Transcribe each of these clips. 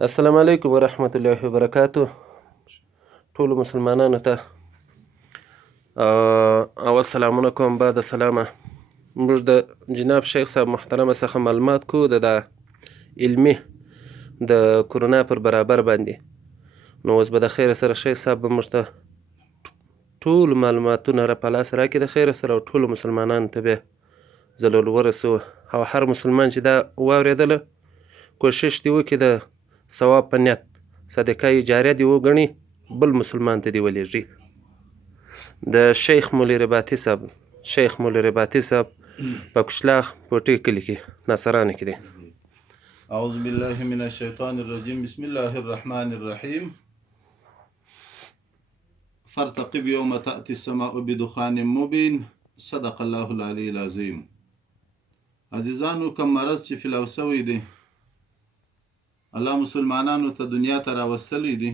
السلام علیکم ورحمت الله وبرکاتو. ټولو مسلمانانو ته اول سلامونه کوم. بعد سلامه موږ د جناب شیخ صاحب محترمه څخه معلومات کوو د علمي د کرونا پر برابر باندې. نو اوس به د خیر سره شیخ صاحب به موږ ته ټول معلوماتونه را په لاس راکړي د خیر سره، او ټولو مسلمانانو ته بیا ځلول ورسوو، او هر مسلمان چې دا واورېدله کوشش دې وکړي د ثواب په نیت صدقه جاریه دې وګڼي، بل مسلمان ته دې ولېږي. د شیخ مولوي رباطي صاحب په کشلاخ پوټي کلي کې ناصرانو کې دی. اعوذ بالله من الشیطان الرجیم. بسم الله الرحمن الرحیم. فارتقب یوم تأتی السماء بدخان مبین. صدق الله العلی العظیم. عزیزانو، کم مرض چې فلاو سوی دی، الله مسلمانانو ته دنیا ته راوستلی دی.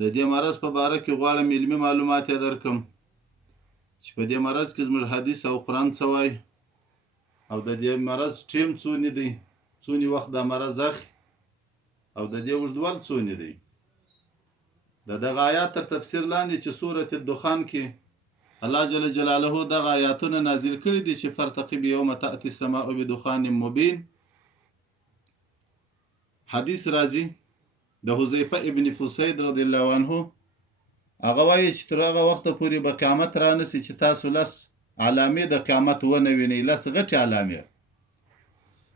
د دې مرض په باره کې غواړم علمي معلومات یې درکم چې په دې مرض کې زموږ حدیث او قرآن څه وایي، او د دې مرض ټیم څونې دی، څونې وخت دا مرض اخلي، او د دې اوږدوال څونې دی. د دغه آیات تر تفسیر لاندې چې سورة الدخان کې الله جل جلاله دغه آیاتونه نازل کړي دي چې فارتقب یوم تأتی السماء بدخان مبین. حدیث راځي د حذیفه ابن فسید رضی الله عنه، هغه وایي چې تر هغه وخته پورې به قیامت رانسي چې تاسو لس علامې د قیامت ونه وینئ، لس غټې علامې.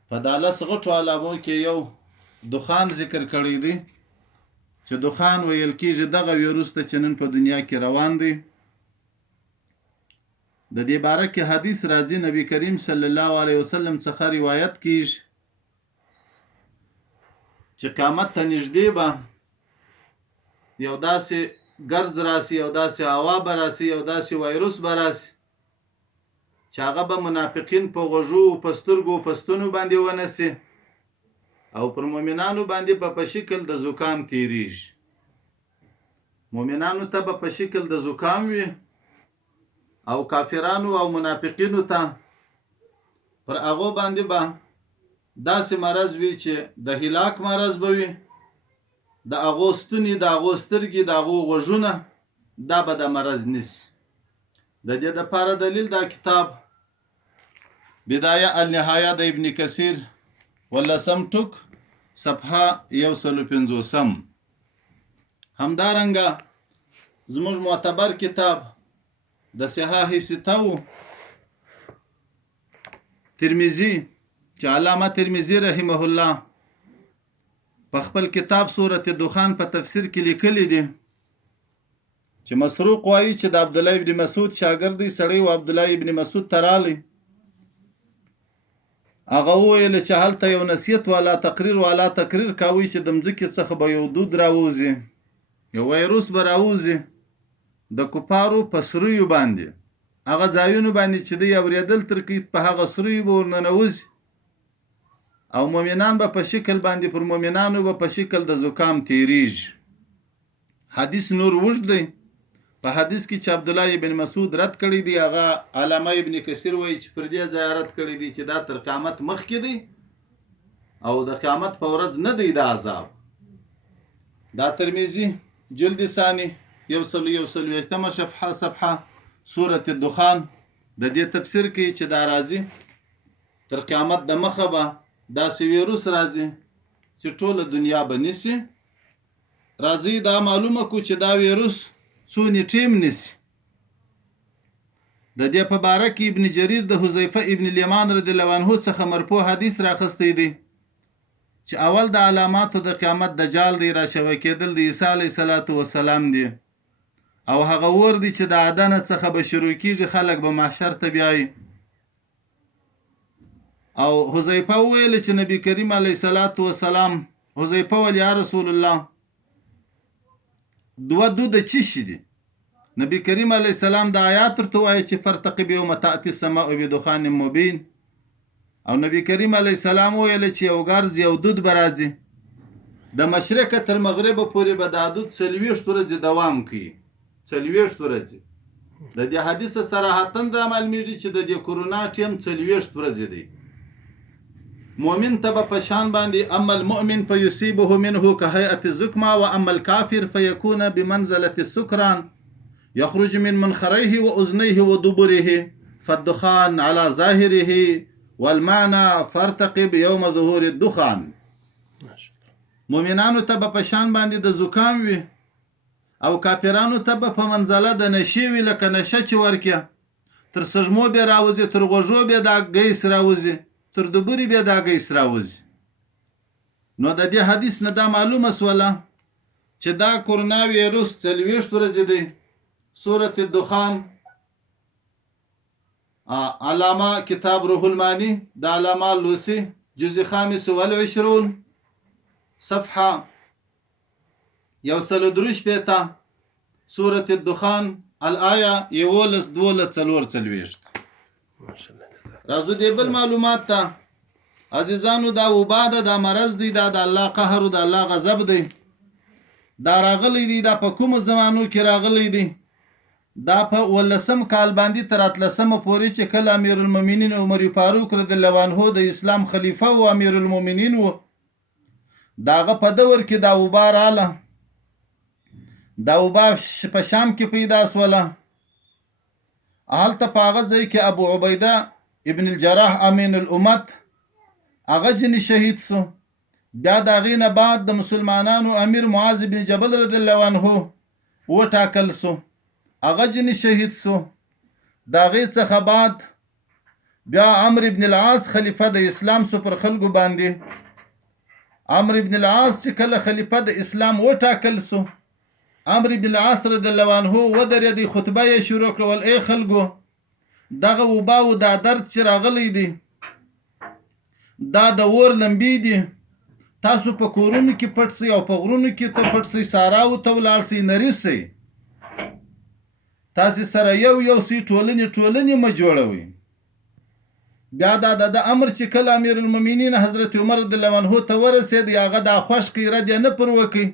په دا لس غټو علامو کې یو دخان ذکر کړی دی چې دخان ویل کېږي دغه ویروس ته چې نن په دنیا کې روان دی. د دې باره کې حدیث راځي، نبی کریم صلی الله علیه وسلم څخه روایت کېږي چې قیامت ته نږدې به یو داسې ګرځ راسي، یو داسې هوا به راسي، یو داسې وایروس به راسي چې هغه به منافقین په غوږو، په سترګو، په ستونو باندې ونسي، او پر مؤمنانو باندې به په شکل د زکام تیریږي. مؤمنانو ته به په شکل د زکام وي، او کافرانو او منافقینو ته پر هغو باندې به داسې مرض وي چې د هلاک مرض به وي. د هغو ستوني، د هغو سترګې، د هغو غوږونه، دا به د مرض نیسي. د دې دپاره دلیل دا کتاب بدایه النهایه د ابن کثیر 18 ټوک صفحه 150. همدارنګه زموږ معتبر کتاب د صحاح ستو ترمذی چې علامه ترمذی رحمه الله په خپل کتاب سورة دخان په تفسیر کې لیکلی دی چې مسروق وایي چې د عبد الله ابن مسعود شاګرد دی سړی و عبد الله ابن مسعود ترالی، هغه وویل چې هلته یو نصیحت والا تقریر کاوه چې د مځکې څخه به یو دود راوځي، یو وایروس به راوځي د کفارو په سرویو باندې، هغه ځایونو باندې چې دی اورېدل ترکي په هغه سرویو به ورننوځي، او مؤمنان به په شکل باندې پر مؤمنانو به په شکل د زکام تیریږي. حدیث نور وږد دی. په حدیث کې چې عبد الله ابن مسعود رد کړی دی، هغه علامه ابن کثیر وایي چې پر دې ځای رد کړی دی چې دا تر قیامت مخکې دی، او د قیامت په ورځ نه دی دا عذاب. دا ترمذی جلد ثانی 141 صفحه سورة الدخان د دې تفسیر کې چې دا راځي تر قیامت د مخه به داسې ویروس راځي چې ټوله دنیا به نیسي. راځي دا معلومه کو چې دا ویروس څونې ټیم نیسي. د دې په باره کې ابن جریر د حذیفه ابن الیمان رضی الله عنه څخه مرفوع حدیث راخستی دی چې اول د علاماتو د قیامت دجال دی، را شوی کېدل د عیسی علیه السلام دی، او هغه ور دی چې د عدن څخه به شروع کېږي، خلک به محشر ته بیایي. او حذیفه ویل چې نبی کریم علیه السلام حذیفه ویل یا رسول الله دوه دود چی شي دي؟ نبی کریم علیه السلام د آیات ورته وایي چې فرتقب یوم تأتی السماء بدخان مبین، او نبی کریم علیه السلام ویل چې یو ګرځ یو دود به راځي د مشرقه تر مغربه پورې به دا دود 40 ورځې دوام کوي. 40 ورځې. د دې حدیث صراحتاً دا معلومیږي چې د دې کرونا ټیم 40 ورځې دی. مؤمن ته به په شان باندې اما المؤمن فيصيبه منه كهيئة الزكمة واما الكافر فيكون بمنزلة السكران يخرج من منخريه وأذنيه ودبره فالدخان على ظاهره والمعنى فارتقب يوم ظهور الدخان. مؤمنانو ته به په شان باندې د زکام وي او کافرانو ته به په منزله د نشي وي، لکه نشه چې ورکه تر سجمو به راوځي، تر غوږو به دا ګیس راوځي، تر دبرې به دا ګیس راوځي. نو د دې حدیث نه دا معلومه سوله چې دا کرونا ویروس 40 ورځې دی. سورة الدخان علامه کتاب روح المانی د علامه لوسی جزء 25 صفحه 103 سورة الدخان الآية 11-12 راځو دې بل معلومات ته عزیزانو. دا وبا ده، دا مرض دی، دا د الله قهر او د الله غضب دی. دا راغلی دی، دا په کوم زمانو کې راغلی دی؟ دا په 18 کال باندې تر 13 پورې چې کله امیر المؤمنین عمر فاروق رضی الله عنه د اسلام خلیفہ او امیر المؤمنین و، داغه په دور کې دا وبا رااله. دا وبا په شام کې پیدا سوله. هلته په هغه ځای کې ابو عبیده ابن الجراح امین الامت هغه جن شهید سو. بیا د هغې نه بعد د مسلمانانو امیر معاذ بن جبل رضی الله عنه وټاکل سو، هغه جن شهید سو. د هغې څخه بعد بیا عمرو بن العاص خلیفه د اسلام سو پر خلکو باندې. عمرو بن العاص چې کله خلیفه د اسلام وټاکل سو، عمرو بن العاص رضی الله عنه ودرېدی، خطبه یې شروع کړل: ای خلکو، دغه وبا او دا درد چې راغلی دی دا د اور لمبې دي. تاسو په کورونو کې پټ سئ او په غرونو کې ته پټ سئ، ساراو ته ولاړ سئ، نری سئ. تاسې سره یو سئ، ټولنې مه جوړوئ. بیا دا د امر چې کله امیر المؤمنین حضرت عمر رضی الله عنه ته ورسېد، هغه دا خوښ کړي، رد یې نه پر وکړي.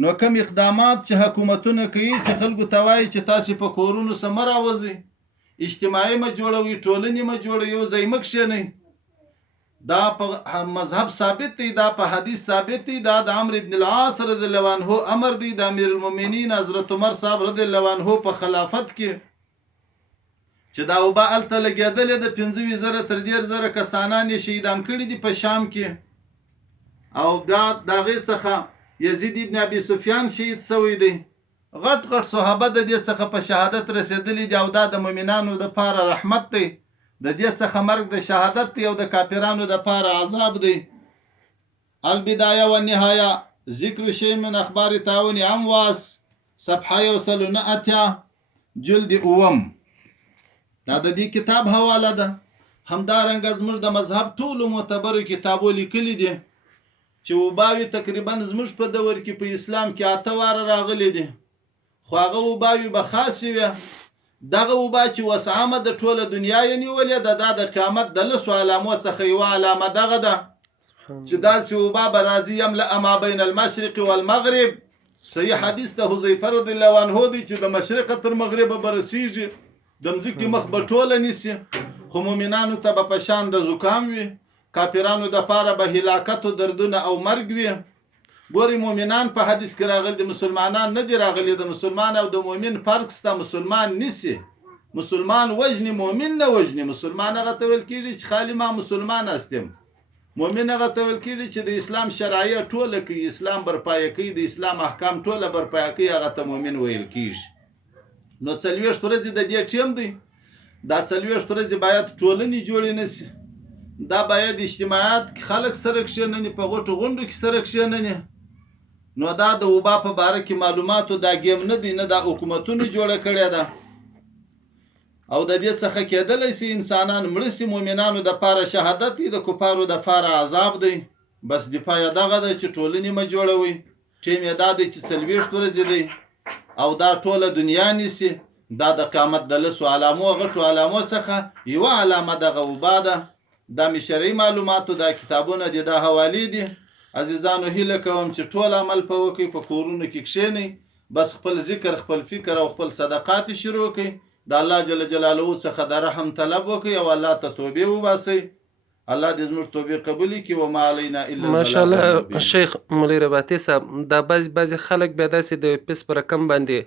نو کوم اقدامات چې حکومتونه کوي چې خلکو ته وایي چې تاسې په کورونو څه مه راوځئ، اجتماعي مه جوړوئ، ټولنې مه جوړوئ، یو ځای مه کښېنئ. دا په مذهب ثابت دی، دا په حدیث ثابت دی، دا د عمرو بن العاص رضی الله عنه امر دی د امیر المؤمنین حضرت عمر صاحب رضی الله عنه په خلافت کې، چې دا وبا هلته لګېدلې ده. 25,000 تر 10,000 کسانان یې شهیدان کړي دي په شام کې. او بیا د هغې څخه یزید ابن ابي سفیان شهید شوی دی. غټ صحابه د دې څخه په شهادت رسېدلي دي، او دا د مؤمنانو دپاره رحمت دی. د دې څخه مرګ د شهادت دی او د کافرانو دپاره عذاب دی. البدایه والنهایه ذکر شیء من اخبار تعاون امواس صفحه 109 جلد اوم. دا د دې کتاب حواله ده. همدارنګه زموږ د مذهب ټولو معتبرو کتابو لیکلي دي چې وباوې تقریبا زموږ په دور کې په اسلام کې 8 واره راغلي دي، خو هغه وباوې به خاصې وي. دغه وبا چې وس عامه د ټوله دنیا یې نیولې ده، دا د قیامت د 10 علامو څخه یوه علامه دغه ده چې داسې وبا به راځي: یملأ ما بین المشرق والمغرب. صحیح حدیث د حذیفه رضی الله عنه دی چې د مشرقه تر مغربه به رسیږي، د مځکې مخ به ټوله نیسي. خو مؤمنانو ته به په شان د زکام وي، کافرانو دپاره به هلاکت و دردونه او مرګ وي. ګورې مؤمنان په حدیث کې راغلي دي، مسلمانان نه دي راغلي. د مسلمان او د مؤمن فرق سته. مسلمان نیسي، مسلمان وجني، مؤمن نه وجني. مسلمان هغه ته ویل کېږي چې خالي ما مسلمان هستم. مؤمن هغه ته ویل کېږي چې د اسلام شرایع ټوله کوي، اسلام برپایه کوي، د اسلام احکام ټوله برپایه کوي، هغه ته مؤمن ویل کېږي. نو 40 ورځې د دې ټیم دی. دا 40 ورځې باید ټولنې جوړې نه سي. دا باید اجتماعات خلک سره کښېنني، په غټو غونډو کې سره کښېنني. نو دا د وبا په باره کې معلوماتو دا ګیم نه دی، نه دا حکومتونو جوړه کړې ده. او د دې څخه کېدلی سي انسانان مړه سي. مؤمنانو دپاره شهادت دی، د کفارو دپاره عذاب دی. بس دفاع یې دغه ده چې ټولنې مه جوړوئ. ټیم یې دا دی چې 40 ورځې دی او دا ټوله دنیا نیسي. دا د قیامت د 10 علامو غټو علامو څخه یوه علامه دغه وبا ده. دا مې شرعي معلوماتو دا کتابونه دي، دا حوالې دي. عزیزانو هیله کوم چې ټول عمل په وکړئ، په کورونو کې کښېنئ، بس خپل ذکر، خپل فکر او خپل صدقات شروع کړئ. د الله جل جلاله څخه د رحم طلب وکړئ او الله ته توبې وباسئ. الله دې زموږ توبې قبولې کړي وما علینا الا ماشاءالله البلاغ المبین. شیخ مولوی رباطي صاحب دا بعضې خلک بیا داسې د پیس په رقم باندې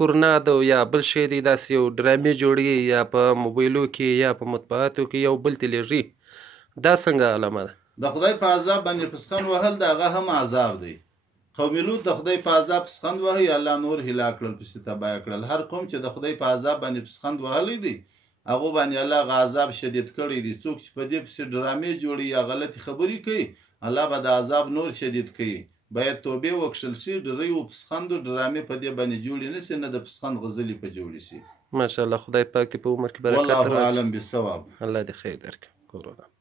کرونا د یا بل شی دی داسې یو ډرامې جوړي یا په موبایلو کې یا په مطبوعاتو کې یو بل ته لیږي دا څنګه علامه ده؟ د خدای په عذاب باندې پسخن وهل د هغه هم عذاب دی. قوم لوط د خدای په عذاب پسخند وهي الله نور هلاک کړل پسې تباه کړل. هر قوم چې د خدای په عذاب باندې پسخند وهلی دی هغه باندې الله غ عذاب شدید کړی دی. څوک چې په دې پسې ډرامې جوړي یا غلطي خبرې کوي الله به د عذاب نور شدید کوي. باید توبې وکړل شي. ډرې او پسخند او ډرامې په دې باندې جوړې نه سي نه د پسخند غزلې په جوړې سي. ماشاءالله خدای پاک دې په عمر کې برکت والله راوړي. اعلم بالصواب. الله دې خیر درکړي. کرونا